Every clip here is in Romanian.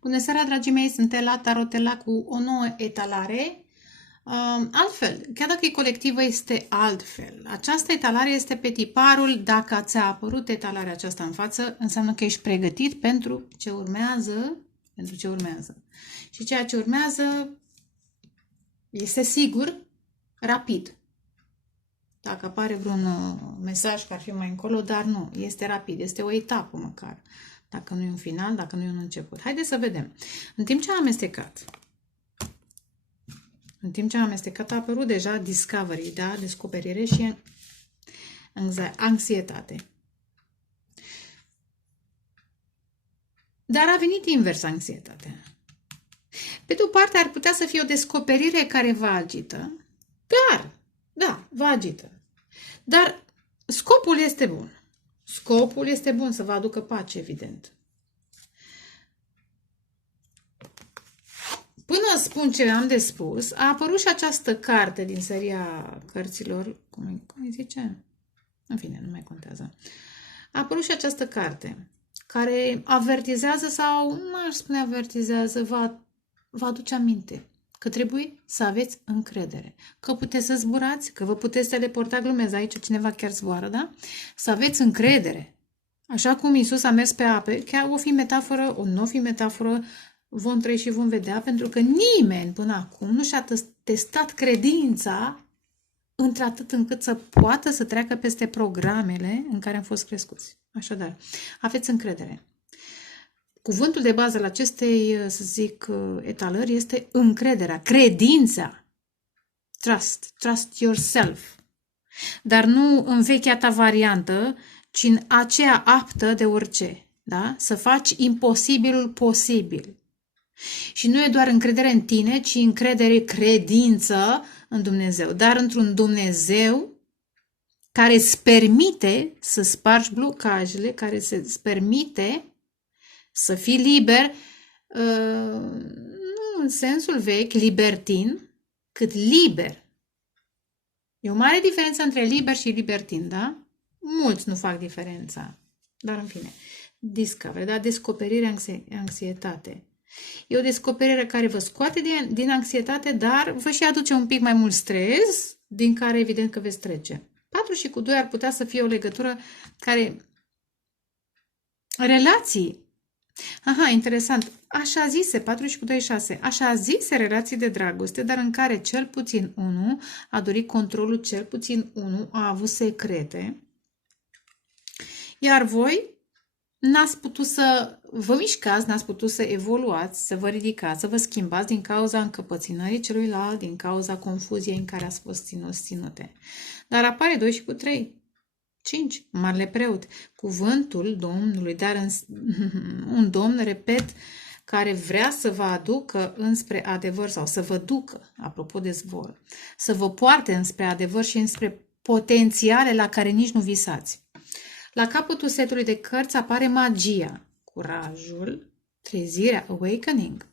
Bună seara, dragii mei! Sunt Ela Tarotela cu o nouă etalare. Altfel, chiar dacă e colectivă, este altfel. Această etalare este pe tiparul. Dacă ți-a apărut etalarea aceasta în față, înseamnă că ești pregătit pentru ce urmează. Și ceea ce urmează este sigur, rapid. Dacă apare vreun mesaj că ar fi mai încolo, dar nu, este rapid, este o etapă măcar. Dacă nu e un final, dacă nu e un început. Haideți să vedem. În timp ce am amestecat, a apărut deja discovery, da? Descoperire și anxietate. Dar a venit invers anxietatea. Pe de o parte ar putea să fie o descoperire care vă agită, vă agită. Dar scopul este bun. Scopul este bun, să vă aducă pace, evident. Până spun ce am de spus, a apărut și această carte din seria cărților, cum îi zice? În fine, nu mai contează. A apărut și această carte, care avertizează sau, nu aș spune avertizează, vă aduce aminte că trebuie să aveți încredere, că puteți să zburați, că vă puteți teleporta, glumez, aici cineva chiar zboară, da? Să aveți încredere. Așa cum Iisus a mers pe ape, chiar o fi metaforă, o nu fi metaforă, vom trăi și vom vedea, pentru că nimeni până acum nu și-a testat credința într-atât încât să poată să treacă peste programele în care am fost crescuți. Așadar, aveți încredere. Cuvântul de bază la acestei, să zic, etalări este încrederea, credința. Trust yourself. Dar nu în vechea ta variantă, ci în aceea aptă de orice. Da? Să faci imposibilul posibil. Și nu e doar încredere în tine, ci încredere, credință în Dumnezeu. Dar într-un Dumnezeu care îți permite să spargi blocajele, care îți permite să fii liber, nu în sensul vechi, libertin, cât liber. E o mare diferență între liber și libertin, da? Mulți nu fac diferența. Dar în fine, discovery, da? Descoperire, anxietate. E o descoperire care vă scoate din anxietate, dar vă și aduce un pic mai mult stres, din care evident că veți trece. 4 și cu 2 ar putea să fie o legătură care... Relații. Aha, interesant. Așa zise, 4 și cu 2, 6. Așa zise relații de dragoste, dar în care cel puțin unul a dorit controlul, cel puțin unul a avut secrete, iar voi n-ați putut să vă mișcați, n-ați putut să evoluați, să vă ridicați, să vă schimbați din cauza încăpățânării celuilalt, din cauza confuziei în care ați fost ținute. Dar apare 2 și cu 3. 5. Marele preot. Cuvântul Domnului, dar un domn, repet, care vrea să vă aducă înspre adevăr sau să vă ducă, apropo de zbor, să vă poarte înspre adevăr și înspre potențiale la care nici nu visați. La capătul setului de cărți apare magia, curajul, trezirea, awakening.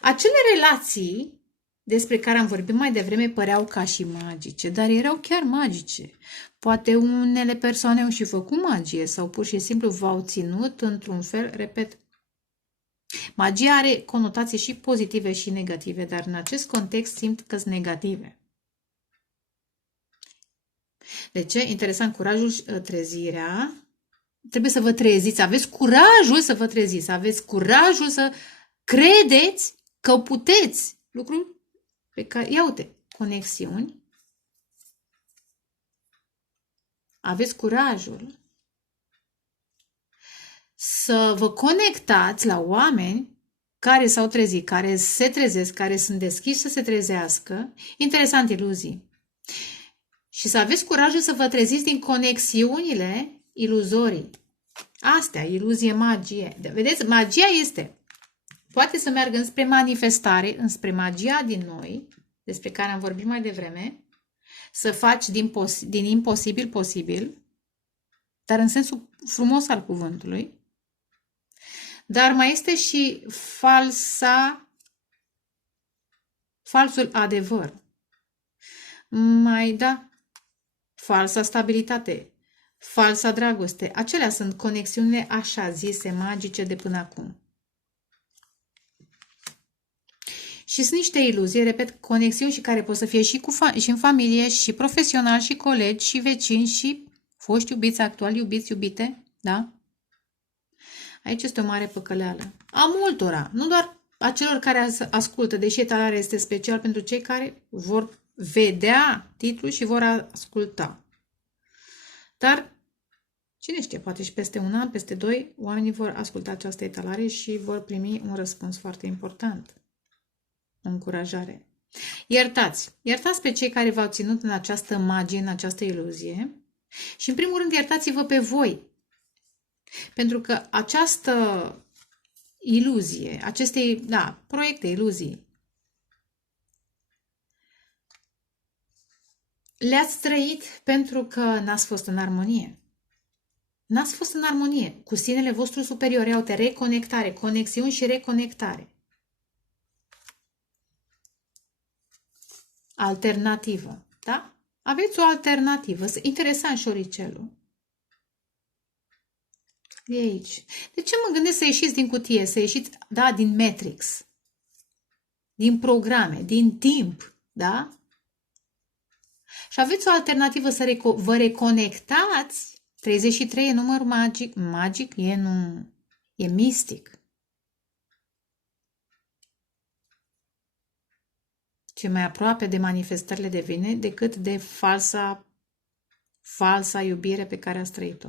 Acele relații despre care am vorbit mai devreme păreau ca și magice, dar erau chiar magice. Poate unele persoane au și făcut magie sau pur și simplu v-au ținut într-un fel, repet. Magia are conotații și pozitive și negative, dar în acest context simt că sunt negative. De ce? Interesant, curajul, trezirea. Trebuie să vă treziți, aveți curajul să vă treziți, aveți curajul să credeți că puteți. Lucruri pe care, ia uite, conexiuni. Aveți curajul să vă conectați la oameni care s-au trezit, care se trezesc, care sunt deschiși să se trezească. Interesant, iluzii. Și să aveți curajul să vă treziți din conexiunile iluzorii. Astea, iluzie, magie. Vedeți, magia poate să meargă înspre manifestare, înspre magia din noi, despre care am vorbit mai devreme, să faci din imposibil posibil, dar în sensul frumos al cuvântului. Dar mai este și falsul adevăr. Falsa stabilitate, falsa dragoste. Acelea sunt conexiunile așa zise magice de până acum. Și sunt niște iluzii, repet, conexiuni și care pot să fie și, și în familie, și profesional, și colegi, și vecini, și foști iubiți, actuali iubiți, iubite, da? Aici este o mare păcăleală. A multora, nu doar a celor care ascultă, deși etalarea este special pentru cei care vor vedea titlul și vor asculta. Dar, cine știe, poate și peste un an, peste doi, oamenii vor asculta această etalare și vor primi un răspuns foarte important. O încurajare. Iertați pe cei care v-au ținut în această magie, în această iluzie și, în primul rând, iertați-vă pe voi. Pentru că această iluzie, aceste, proiecte, iluzii, le-ați trăit pentru că n-ați fost în armonie. N-ați fost în armonie cu sinele vostru superior. Iau-te, reconectare, conexiuni și reconectare. Alternativă, da? Aveți o alternativă. Interesant șoricelul. E aici. De ce mă gândesc să ieșiți din cutie, să ieșiți, da, din Matrix, din programe, din timp, da? Și aveți o alternativă să vă reconectați. 33 e număr magic. Magic e mistic. Ce mai aproape de manifestările divine decât de falsa iubire pe care ați trăit-o.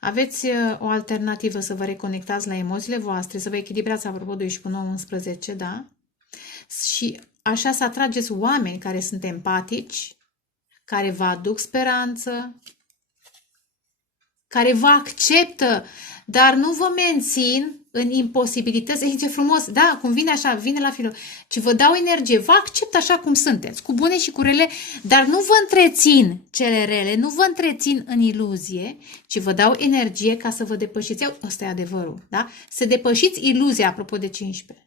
Aveți o alternativă să vă reconectați la emoțiile voastre, să vă echilibrați, apropo, 12/9/11, da? Și așa să atrageți oameni care sunt empatici, care vă aduc speranță, care vă acceptă, dar nu vă mențin în imposibilități. Ei, ce frumos, da, cum vine așa, vine la filul, ci vă dau energie, vă accept așa cum sunteți, cu bune și cu rele, dar nu vă întrețin cele rele, nu vă întrețin în iluzie, ci vă dau energie ca să vă depășiți. Ăsta e adevărul, da? Să depășiți iluzia, apropo de 15.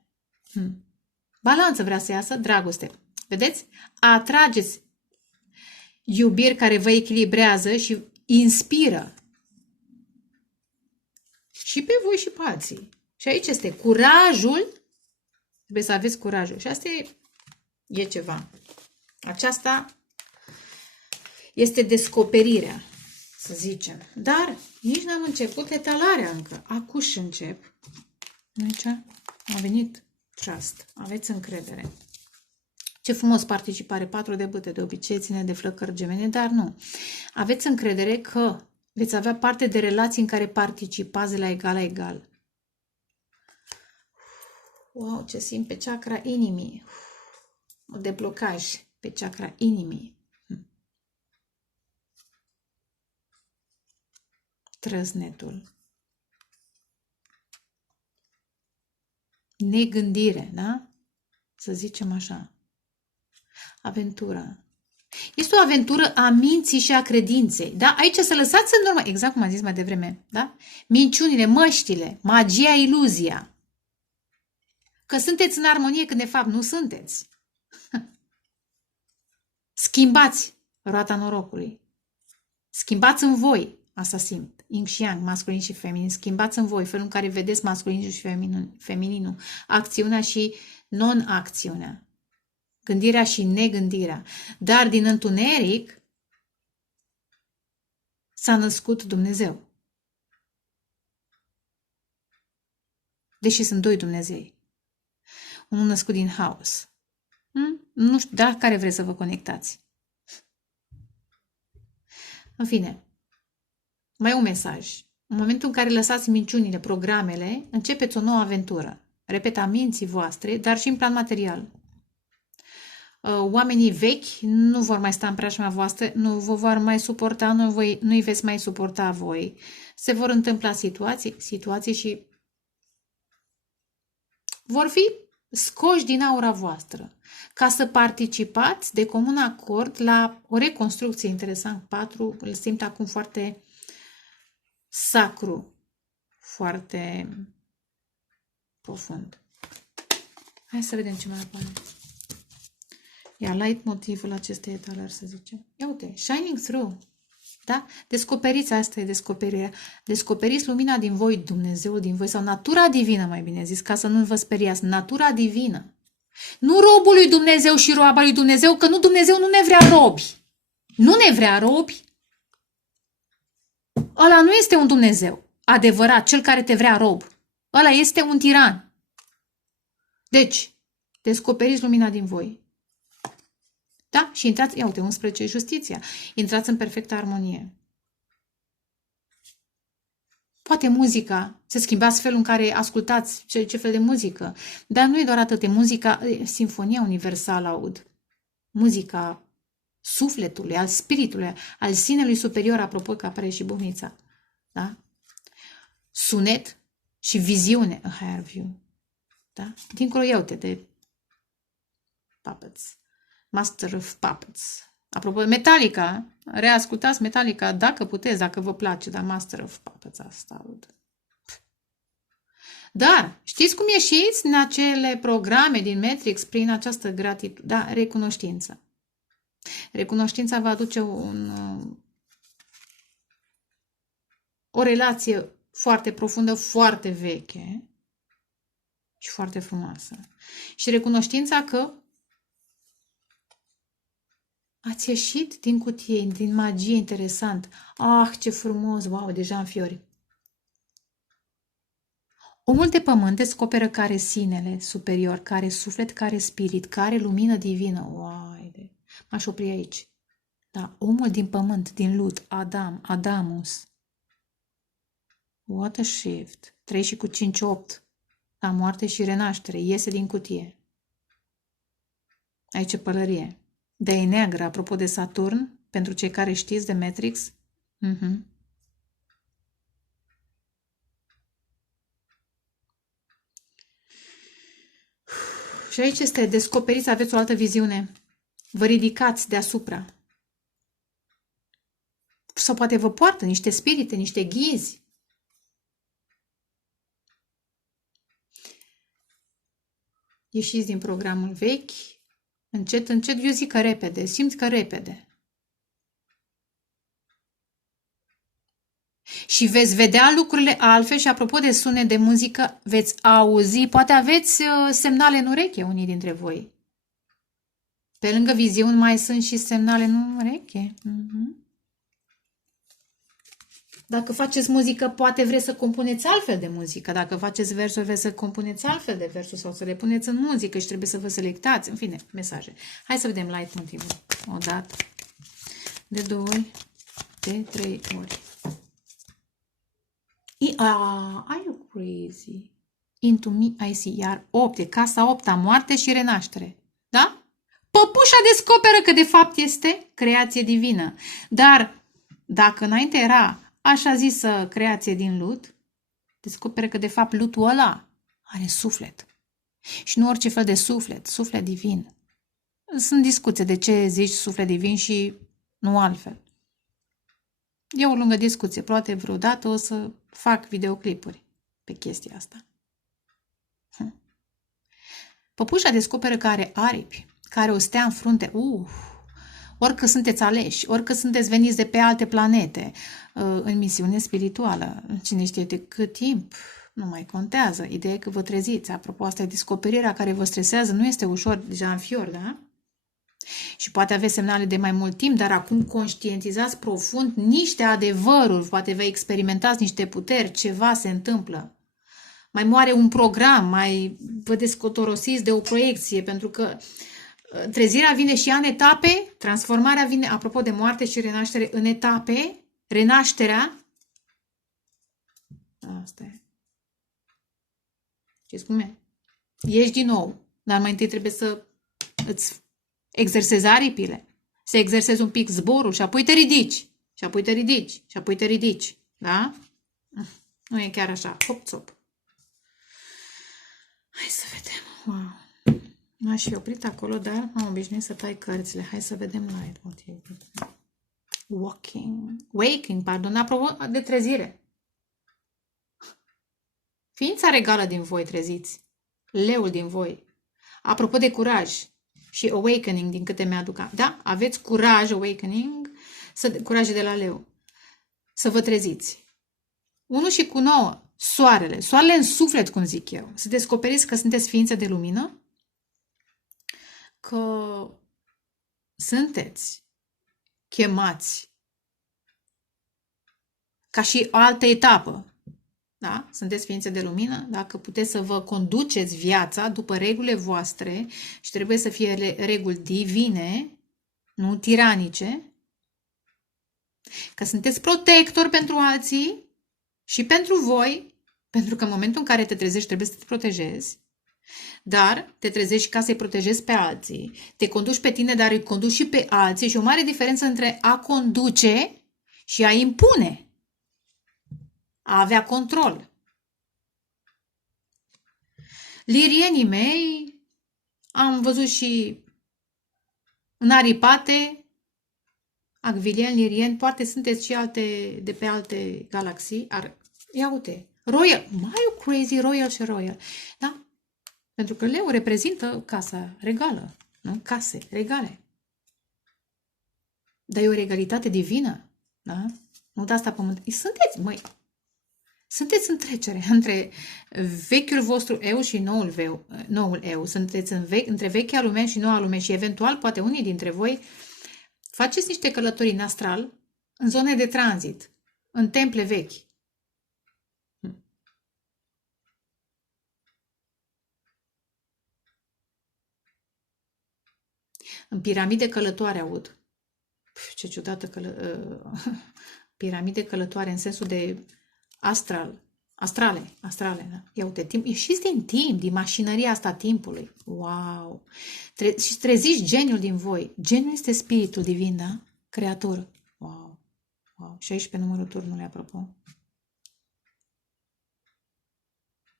Balanță vrea să iasă, dragoste. Vedeți? Atrageți iubiri care vă echilibrează și inspiră. Și pe voi și pe alții. Și aici este curajul. Trebuie să aveți curajul. Și asta e ceva. Aceasta este descoperirea, să zicem. Dar nici n-am început etalarea încă. Acuși încep. Aici a venit trust. Aveți încredere. Ce frumos participare. 4 de bâte. De obicei ține de flăcări gemene, dar nu. Aveți încredere că veți avea parte de relații în care participați de la egal la egal. Wow, ce simt pe chakra inimii. O deblocaj pe chakra inimii. Trăsnetul. Negândire, da? Să zicem așa. Aventură. Este o aventură a minții și a credinței. Da? Aici să lăsați în urmă, exact cum am zis mai devreme, da? Minciunile, măștile, magia, iluzia. Că sunteți în armonie când de fapt nu sunteți. Schimbați roata norocului. Schimbați în voi, asta simt, yin și yang, masculin și feminin, schimbați în voi felul în care vedeți masculinul și femininul, acțiunea și non-acțiunea. Gândirea și negândirea. Dar din întuneric s-a născut Dumnezeu. Deși sunt 2 Dumnezei. Unul născut din haos. Nu știu, dar care vreți să vă conectați? În fine, mai un mesaj. În momentul în care lăsați minciunile, programele, începeți o nouă aventură. Repet, a minții voastre, dar și în plan material. Oamenii vechi nu vor mai sta în preajma voastră, nu vă vor mai suporta, nu-i veți mai suporta voi. Se vor întâmpla situații și vor fi scoși din aura voastră ca să participați de comun acord la o reconstrucție. Interesant, 4, îl simt acum foarte sacru, foarte profund. Hai să vedem ce mai apare. Ia light motivul acestei etalări, să zicem. Ia uite, shining through. Da? Descoperiți, asta e descoperirea. Descoperiți lumina din voi, Dumnezeul din voi, sau natura divină, mai bine zis, ca să nu vă speriați. Natura divină. Nu robul lui Dumnezeu și roaba lui Dumnezeu, că nu, Dumnezeu nu ne vrea robi. Nu ne vrea robi. Ăla nu este un Dumnezeu adevărat, cel care te vrea rob. Ăla este un tiran. Deci, descoperiți lumina din voi. Da? Și intrați, ia uite, 11, justiția. Intrați în perfectă armonie. Poate muzica, să schimbați felul în care ascultați ce fel de muzică. Dar nu e doar atât, e muzica, simfonia universală aud. Muzica sufletului, al spiritului, al sinelui superior, apropo că apare și bunița. Da? Sunet și viziune, a higher view. Da? Dincolo, ia uite, de puppets. Master of Puppets. Apropo, Metallica, reascultați Metallica dacă puteți, dacă vă place, dar Master of Puppets asta aud. Dar, știți cum ieșiți în acele programe din Matrix prin această gratitudine? Da, recunoștință. Recunoștința va aduce o relație foarte profundă, foarte veche și foarte frumoasă. Și recunoștința că ați ieșit din cutie, din magie, interesant. Ah, ce frumos, wow, deja în fiori. Omul de pământ descoperă care sinele superior, care suflet, care spirit, care lumină divină. Uai, m-aș opri aici. Da, omul din pământ, din lut, Adamus. What a shift. 3 și cu 5, 8. La moarte și renaștere. Iese din cutie. Aici e pălărie. De e neagră, apropo de Saturn, pentru cei care știți de Matrix. Și aici este, descoperiți, aveți o altă viziune. Vă ridicați deasupra. Sau poate vă poartă niște spirite, niște ghizi. Ieșiți din programul vechi. Încet, încet, eu zic că repede, simți că repede. Și veți vedea lucrurile altfel și apropo de sunet de muzică, veți auzi, poate aveți semnale în ureche unii dintre voi. Pe lângă viziuni mai sunt și semnale în ureche. Dacă faceți muzică, poate vreți să compuneți altfel de muzică. Dacă faceți versuri, vreți să compuneți altfel de versuri sau să le puneți în muzică și trebuie să vă selectați. În fine, mesaje. Hai să vedem light motivul. O dată, de 2 ori, de 3 ori. Are you crazy? Into me I see. Iar 8 e casa 8-a, moarte și renaștere. Da? Păpușa descoperă că de fapt este creație divină. Dar dacă înainte era așa zisă creație din lut, descoperă că de fapt lutul ăla are suflet. Și nu orice fel de suflet, suflet divin. Sunt discuții de ce zici suflet divin și nu altfel. E o lungă discuție. Poate vreodată o să fac videoclipuri pe chestia asta. Păpușa descoperă că are aripi, care o stea în frunte. Orică sunteți aleși, orică sunteți veniți de pe alte planete, în misiune spirituală. Cine știe de cât timp, nu mai contează. Ideea e că vă treziți. Apropo, asta e descoperirea care vă stresează. Nu este ușor, deja în fior, da? Și poate aveți semnale de mai mult timp, dar acum conștientizați profund niște adevăruri, poate vă experimentați niște puteri, ceva se întâmplă. Mai moare un program, mai vă descotorosiți de o proiecție, pentru că trezirea vine și ea în etape, transformarea vine, apropo de moarte și renaștere, în etape, renașterea. Asta e. Știți cum e? Ieși din nou, dar mai întâi trebuie să îți exersezi aripile, să exersezi un pic zborul și apoi te ridici, și apoi te ridici, și apoi te ridici. Da? Nu e chiar așa. Hop-țop. Hai să vedem. Wow. M-aș fi oprit acolo, dar am obișnuit să tai cărțile. Hai să vedem light motiv. Waking, pardon, apropo de trezire. Ființa regală din voi treziți. Leul din voi. Apropo de curaj și awakening, din câte mi-aduc. Da? Aveți curaj, awakening, curaj de la leu. să vă treziți. 1:09, soarele. Soarele în suflet, cum zic eu. Să descoperiți că sunteți ființe de lumină, că sunteți chemați ca și o altă etapă. Da? Sunteți ființe de lumină, dacă puteți să vă conduceți viața după regulile voastre și trebuie să fie reguli divine, nu tiranice, că sunteți protector pentru alții și pentru voi, pentru că în momentul în care te trezești trebuie să te protejezi, dar te trezești ca să-i protejezi pe alții, te conduci pe tine, dar îi conduci și pe alții și o mare diferență între a conduce și a impune, a avea control. Lirienii mei am văzut și înaripate, acvilien, lirien, poate sunteți și alte, de pe alte galaxii. Ia uite, Royal, mai you crazy, Royal și Royal. Da? Pentru că leu reprezintă casa regală, nu? Case regale. Dar e o regalitate divină, da? Nu de asta pământ. Sunteți, măi, sunteți în trecere între vechiul vostru eu și noul eu. Sunteți între vechea lume și noua lume și eventual, poate unii dintre voi, faceți niște călătorii în astral, în zone de tranzit, în temple vechi. În piramide călătoare aud. Ce ciudată piramide călătoare în sensul de astrale, da? Ia uite, ieșiți din timp, din mașinăria asta timpului. Wow! Și treziți geniul din voi. Geniul este spiritul divin, da? Creator. Wow! Wow! 16 numărul turnului, apropo.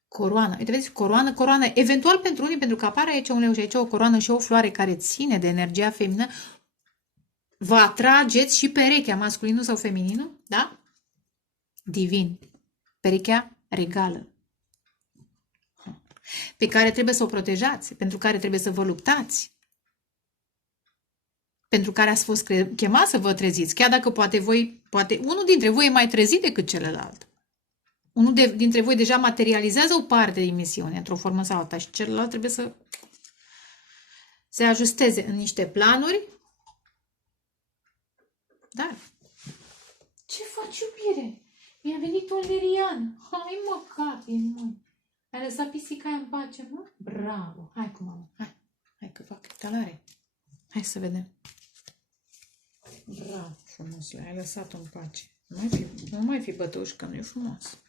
Coroană. Uite, vedeți, coroană. Eventual pentru unii, pentru că apare aici un leu și aici o coroană și o floare care ține de energia feminină, vă atrageți și perechea, masculinul sau femininul, da? Divin. Perechea regală. Pe care trebuie să o protejați, pentru care trebuie să vă luptați, pentru care ați fost chemați să vă treziți, chiar dacă poate unul dintre voi e mai trezit decât celălalt. Unul dintre voi deja materializează o parte din misiune, într-o formă sau alta, și celălalt trebuie să se ajusteze în niște planuri. Dar ce faci, iubire? Mi-a venit un lirian. Hai, mă, capi, mă. Ai lăsat pisica aia în pace, mă? Bravo. Hai cu mama. Hai că fac talare. Hai să vedem. Bravo, frumosule. Ai lăsat-o în pace. Nu mai fi bătușcă, nu e frumos.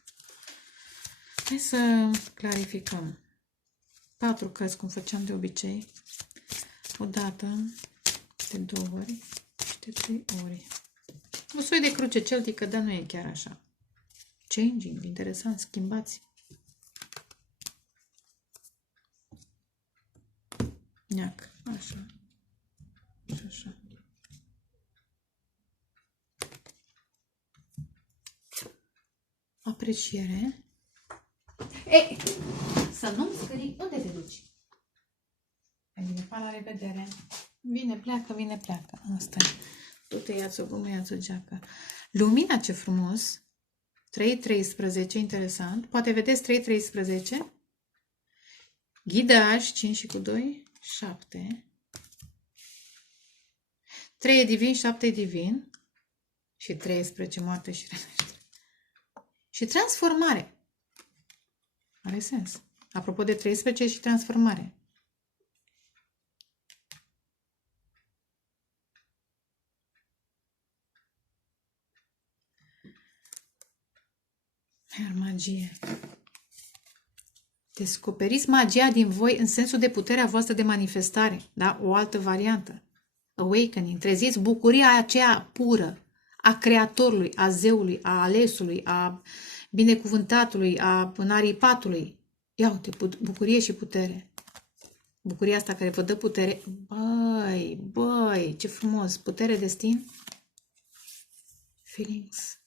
Hai să clarificăm. 4 cărți, cum făceam de obicei. O dată, de 2 ori și de 3 ori. O soi de cruce celtică, dar nu e chiar așa. Changing, interesant, schimbați. Neac, așa. Și așa. Apreciere. Ei, să nu-mi scării. Unde te duci? Bine, pa, la revedere. Vine, pleacă. Asta e. Du-te, ia-ți o gumă, ia-ți o geacă. Lumina, ce frumos. 3-13, interesant. Poate vedeți 3-13. Ghidaj, 5 și cu 2, 7. 3 e divin, 7 e divin. Și 13, moarte și renaștere. Și transformare. Are sens. Apropo de 13 și transformare. Iar magie. Descoperiți magia din voi în sensul de puterea voastră de manifestare. Da? O altă variantă. Awakening. Treziți bucuria aceea pură a Creatorului, a Zeului, a Alesului, a Binecuvântatului, a Înaripatului. Ia uite, bucurie și putere. Bucuria asta care vă dă putere. Băi, ce frumos. Putere, destin. Feelings.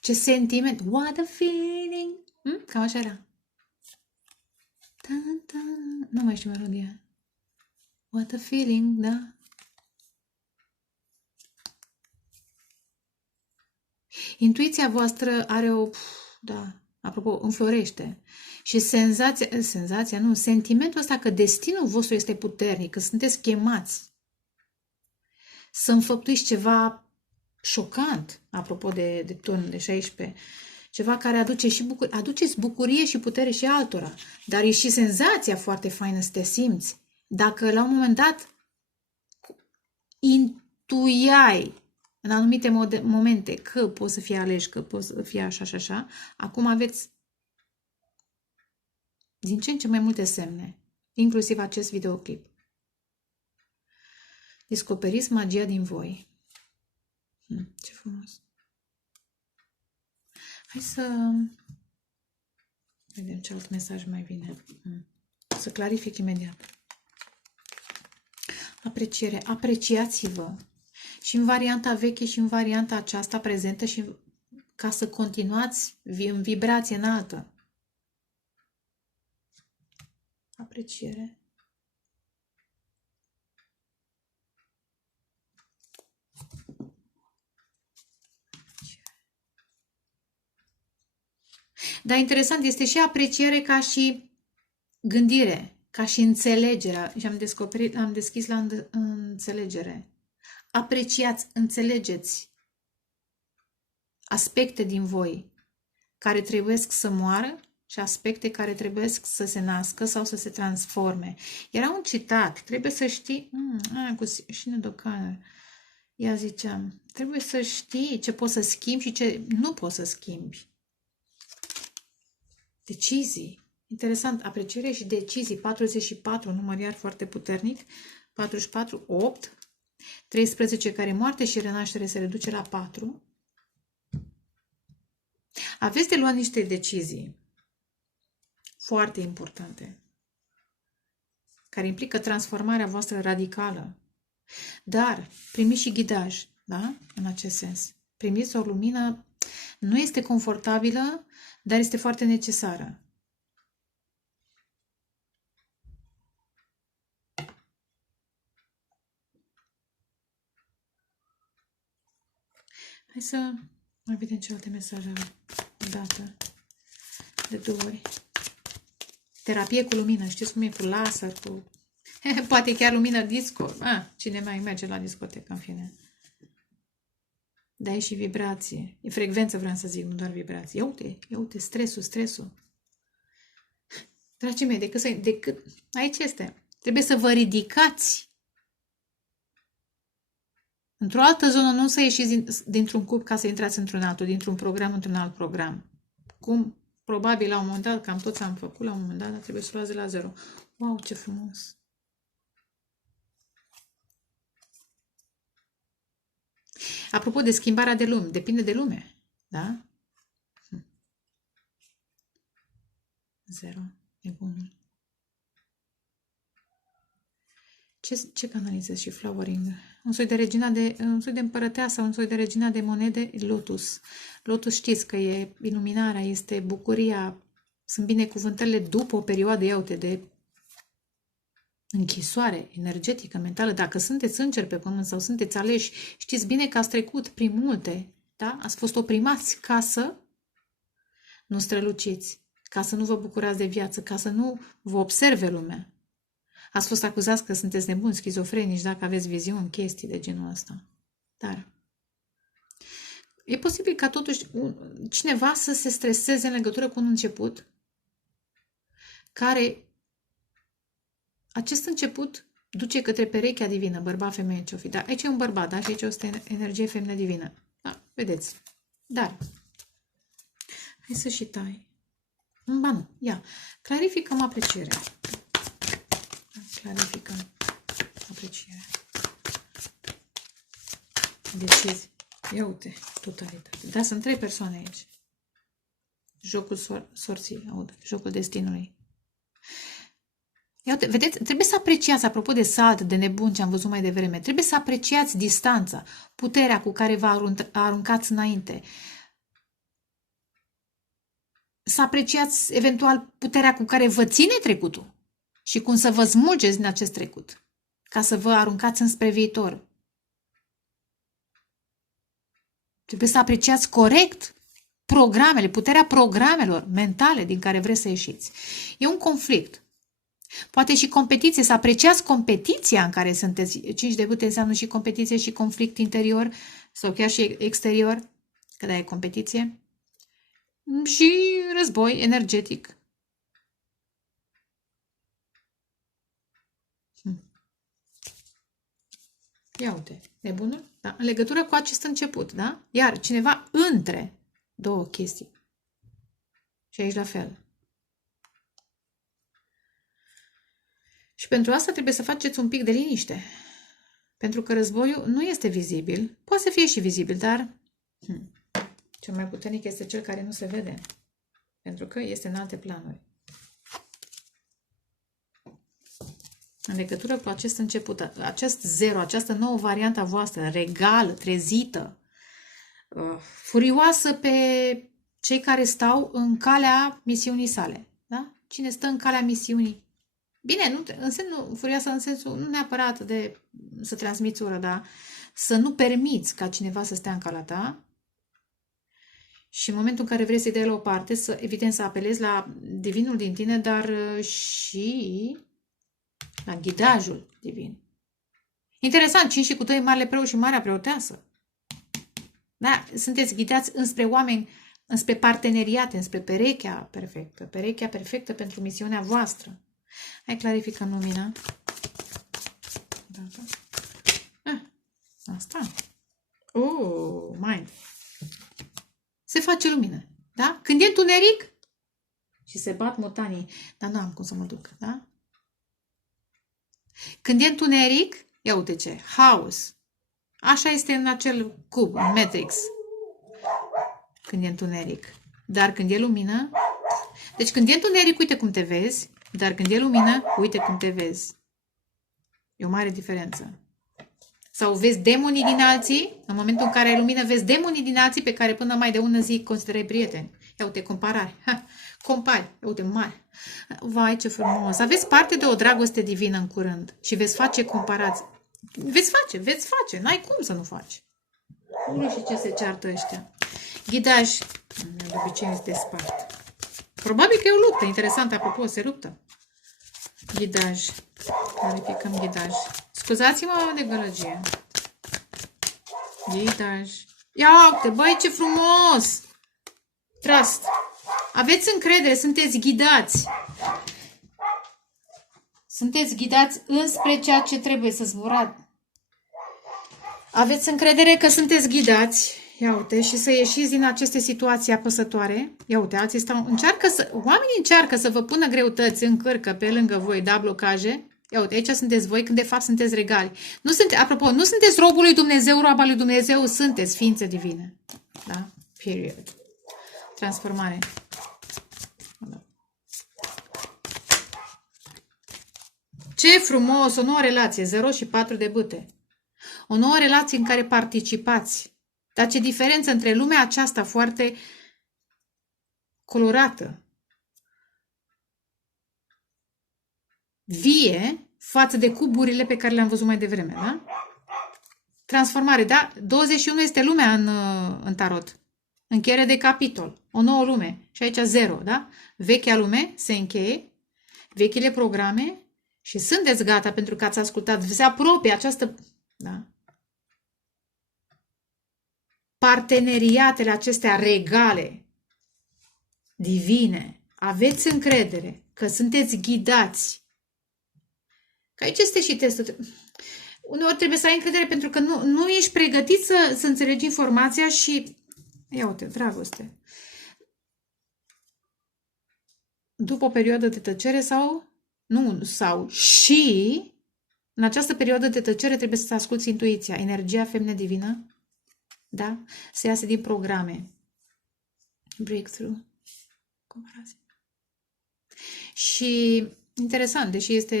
Ce sentiment. What a feeling. Cam așa era. Nu mai știu melodia. What a feeling, da? Intuiția voastră are o, da, apropo, înflorește. Și senzația, nu, sentimentul ăsta că destinul vostru este puternic, că sunteți chemați să înfăptuiți ceva șocant, apropo de turnul de 16, ceva care aduceți bucurie și putere și altora, dar e și senzația foarte faină să te simți. Dacă la un moment dat intuiai în anumite momente că poți să fie aleși, că poți să fie așa și așa, acum aveți din ce în ce mai multe semne, inclusiv acest videoclip. Descoperiți magia din voi. Ce frumos! Hai să vedem ce alt mesaj mai vine. Să clarific imediat. Apreciere. Apreciați-vă. Și în varianta veche și în varianta aceasta prezentă și ca să continuați în vibrație înaltă. Apreciere. Dar interesant este și apreciere ca și gândire, ca și înțelegere. Și am deschis la înțelegere. Apreciați, înțelegeți aspecte din voi care trebuiesc să moară și aspecte care trebuiesc să se nască sau să se transforme. Era un citat, trebuie să știi, cu Shine Dokaner, ea ziceam, trebuie să știi ce poți să schimbi și ce nu poți să schimbi. Decizii. Interesant, apreciere și decizii. 44, număr iar foarte puternic. 44, 8. 13, care moarte și renaștere se reduce la 4. Aveți de luat niște decizii foarte importante, care implică transformarea voastră radicală. Dar primiți și ghidaj, da? În acest sens. Primiți o lumină, nu este confortabilă, dar este foarte necesară. Hai să mai vedem ce alte mesaje am dată. De 2 ori. Terapie cu lumină. Știți cum e? Cu laser, cu... Poate chiar lumină disco. Cine mai merge la discotecă, în fine. Dar e și vibrație. E frecvență, vreau să zic, nu doar vibrație. Ia uite, stresul. Dragii mei, decât... Aici este. Trebuie să vă ridicați. Într-o altă zonă nu să ieșiți dintr-un cub ca să intrați într-un altul, dintr-un program într-un alt program. Cum probabil la un moment dat, cam toți am făcut la un moment dat, dar trebuie să luați de la zero. Wow, ce frumos! Apropo de schimbarea de lume, depinde de lume, da? 0, e bun. Ce canalizez și flowering? Un soi de împărăteasă, un soi de regina de monede, lotus. Lotus știți că e iluminarea, este bucuria, sunt binecuvântările după o perioadă, iau-te, de închisoare energetică, mentală. Dacă sunteți îngeri pe pământ sau sunteți aleși, știți bine că ați trecut prin multe, da? Ați fost oprimați ca să nu străluciți, ca să nu vă bucurați de viață, ca să nu vă observe lumea. Ați fost acuzați că sunteți nebuni, schizofrenici, dacă aveți viziuni, chestii de genul ăsta. Dar e posibil ca totuși cineva să se streseze în legătură cu un început care acest început duce către perechea divină, bărbat, femeie, ce-o fi. Dar aici e un bărbat, da? Și aici este energie femină divină. Da, vedeți. Dar, hai să și tai. Ba nu, ia. Clarificăm aprecierea. Clarificăm aprecierea. Decizi. Ia uite, totalitate. Da, sunt 3 persoane aici. Jocul sorții, aud. Jocul destinului. Ia uite, vedeți, trebuie să apreciați, apropo de salt, de nebun ce am văzut mai devreme, trebuie să apreciați distanța, puterea cu care vă aruncați înainte. Să apreciați eventual puterea cu care vă ține trecutul și cum să vă smulgeți din acest trecut, ca să vă aruncați înspre viitor. Trebuie să apreciați corect programele, puterea programelor mentale din care vreți să ieșiți. E un conflict. Poate și competiție, să apreciați competiția în care sunteți. 5 de bâte înseamnă și competiție și conflict interior sau chiar și exterior, că da, e competiție. Și război energetic. Ia uite, nebunul? Da? În legătură cu acest început, da? Iar cineva între două chestii. Și aici la fel. Și pentru asta trebuie să faceți un pic de liniște. Pentru că războiul nu este vizibil. Poate să fie și vizibil, dar cel mai puternic este cel care nu se vede. Pentru că este în alte planuri. În legătură cu acest început, acest zero, această nouă variantă a voastră, regală, trezită, furioasă pe cei care stau în calea misiunii sale. Da? Cine stă în calea misiunii? Bine, nu, furioasă în sensul, nu neapărat de să transmiți ură, dar să nu permiți ca cineva să stea în calea ta și în momentul în care vrei să-i dai la o parte, să, evident, să apelezi la divinul din tine, dar și la ghidajul divin. Interesant, 5 și cu 2 marele preot și marea preoteasă. Da, sunteți ghidați înspre oameni, înspre parteneriate, înspre perechea perfectă pentru misiunea voastră. Hai, clarificăm lumina. Asta. Mind. Se face lumină, da? Când e întuneric și se bat mutanii, dar nu am cum să mă duc, da? Când e întuneric, ia uite ce, haos. Așa este în acel cub, în Matrix. Când e întuneric. Dar când e lumină, deci când e întuneric, uite cum te vezi, dar când e lumină, uite cum te vezi. E o mare diferență. Sau vezi demonii din alții, în momentul în care ai lumină, vezi demonii din alții pe care până mai de ună zi considerai prieteni. Ia uite, comparare. Compari. Ia uite, mare. Vai, ce frumos. Aveți parte de o dragoste divină în curând și veți face comparații. Veți face. N-ai cum să nu faci. Nu știu ce se ceartă ăștia. Ghidaj. De obicei este spart. Probabil că e o luptă. Interesant, apropo, se luptă. Ghidaj. Clarificăm ghidaj. Scuzați-mă de gălăgie. Ghidaj. Ia uite, băi, ce frumos! Trust. Aveți încredere, sunteți ghidați. Sunteți ghidați înspre ceea ce trebuie să zburați. Aveți încredere că sunteți ghidați. Ia uite, și să ieșiți din aceste situații apăsătoare. Ia uite, alții stau, oamenii încearcă să vă pună greutăți în cârcă pe lângă voi, da, blocaje. Ia uite, aici sunteți voi, când de fapt sunteți regali. Apropo, nu sunteți robul lui Dumnezeu, roaba lui Dumnezeu, sunteți ființe divine. Da? Period. Transformare. Ce frumos! O nouă relație, 0 și 4 de bâte. O nouă relație în care participați. Dar ce diferență între lumea aceasta foarte colorată, vie, față de cuburile pe care le-am văzut mai devreme, da? Transformare, da? 21 este lumea în tarot. Încheiere de capitol. O nouă lume. Și aici 0, da? Vechea lume se încheie, vechile programe și sunteți gata pentru că ați ascultat. Se apropie această... Da? Parteneriatele acestea regale, divine, aveți încredere că sunteți ghidați. Că aici este și testul. Uneori trebuie să ai încredere pentru că nu ești pregătit să înțelegi informația și... Ia uite, dragoste. După o perioadă de tăcere și în această perioadă de tăcere trebuie să asculți intuiția, energia femină divină, da? Să iasă din programe. Breakthrough. Comparație. Și interesant, deși este...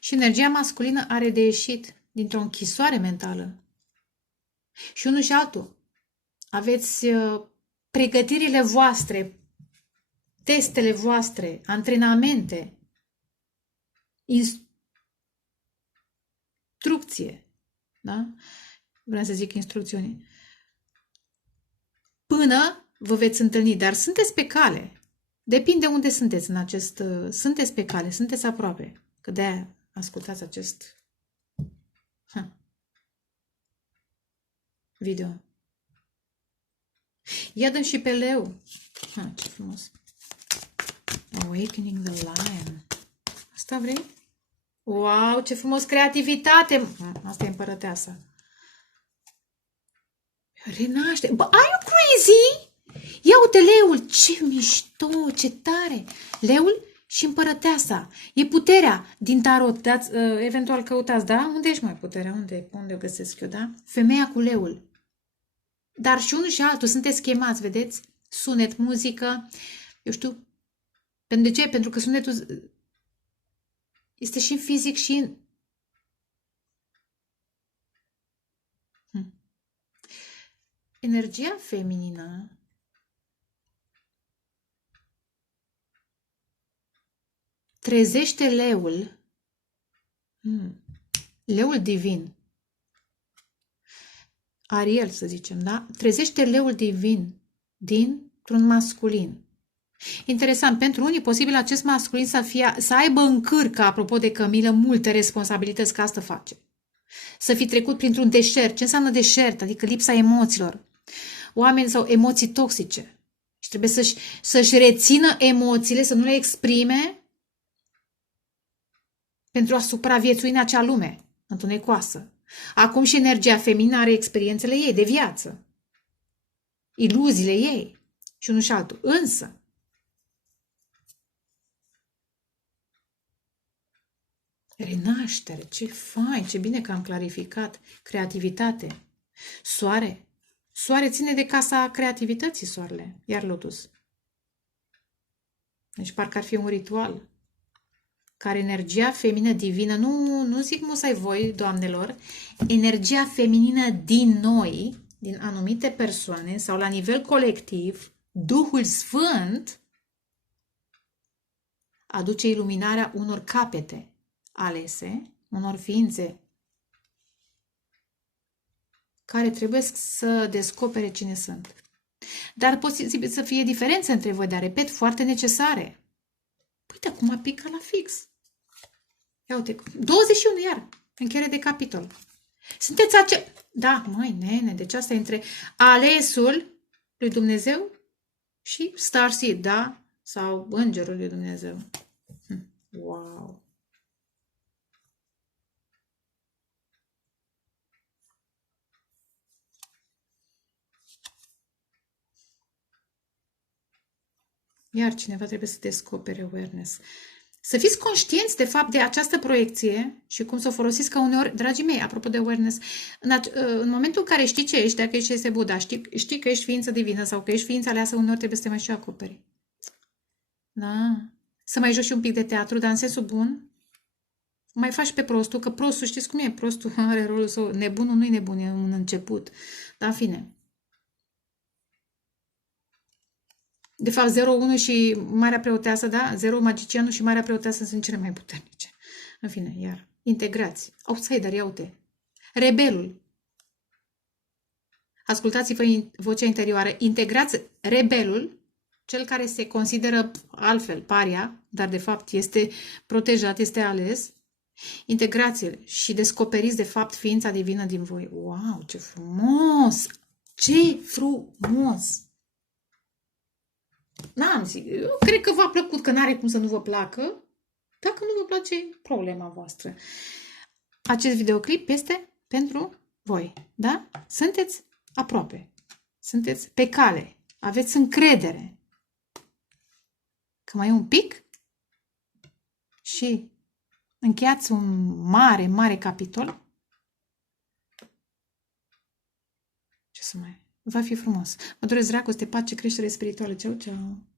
Și energia masculină are de ieșit dintr-o închisoare mentală. Și unul și altul. Aveți pregătirile voastre, testele voastre, antrenamente, instrucție, da? Vreau să zic instrucțiuni. până vă veți întâlni, dar sunteți pe cale. Depinde unde sunteți în acest... Sunteți pe cale, sunteți aproape. Că de-aia ascultați acest video. Ia dăm și pe leu. Ce frumos. Awakening the Lion. Asta vrei? Wow, ce frumos! Creativitate! Asta e împărăteasa. Renaște. Bă, are you crazy? Ia uite leul, ce mișto, ce tare! Leul și împărăteasa. E puterea din tarot. Dați, eventual căutați, da? Unde ești mai puterea? Unde o găsesc eu, da? Femeia cu leul. Dar și unul și altul, sunteți chemați, vedeți? Sunet, muzică, eu știu. De ce? Pentru că sunetul este și în fizic și în... Energia feminină trezește leul, leul divin, Ariel să zicem, da? Trezește leul divin dintr-un masculin. Interesant, pentru unii posibil acest masculin să aibă în cârcă, apropo de Cămilă, multe responsabilități, că asta face. Să fi trecut printr-un deșert. Ce înseamnă deșert? Adică lipsa emoțiilor. Oameni sau emoții toxice. Și trebuie să-și rețină emoțiile, să nu le exprime pentru a supraviețui în acea lume întunecoasă. Acum și energia feminină are experiențele ei de viață. Iluziile ei. Și unul și altul. Însă, renaștere, ce fain, ce bine că am clarificat. Creativitate. Soare. Soare ține de casa creativității, soarele. Iar lotus. Deci parcă ar fi un ritual. Care energia feminină divină, nu zic musai voi, doamnelor, energia feminină din noi, din anumite persoane sau la nivel colectiv, Duhul Sfânt aduce iluminarea unor capete alese, unor ființe care trebuie să descopere cine sunt. Dar posibil să fie diferențe între voi, dar, repet, foarte necesare. Uite acum a picat la fix. Ia uite, 21 iar, încheiere de capitol. Sunteți Da, măi, nene, deci asta e între alesul lui Dumnezeu și Starseed, da? Sau îngerul lui Dumnezeu. Wow! Iar cineva trebuie să descopere awareness. Să fiți conștienți, de fapt, de această proiecție și cum să o folosiți, că uneori, dragii mei, apropo de awareness, în momentul în care știi ce ești, dacă ești este Buddha, știi că ești ființă divină sau că ești ființă aleasă, uneori trebuie să te mai și acoperi. Da? Să mai joci un pic de teatru, dar în sensul bun. Mai faci pe prostul, că prostul, știți cum e? Prostul are rolul său. Nebunul nu e nebun, e un început. Dar, în fine. De fapt, 0-1 și Marea Preoteasă, da? 0 magicianul și Marea Preoteasă sunt cele mai puternice. În fine, iar. Integrați. Outsider, ia uite. Rebelul. Ascultați-vă vocea interioară. Integrați rebelul, cel care se consideră altfel, paria, dar de fapt este protejat, este ales. Integrați-l și descoperiți de fapt ființa divină din voi. Wow, ce frumos! Ce frumos! N-am zis, eu cred că v-a plăcut, că n-are cum să nu vă placă. Dacă nu vă place, problema voastră. Acest videoclip este pentru voi, da? Sunteți aproape. Sunteți pe cale. Aveți încredere. Că mai e un pic și încheiați un mare, mare capitol. Ce să mai... Va fi frumos. Mă doresc dragoste, pace, creștere spirituală. Ceau, ceau.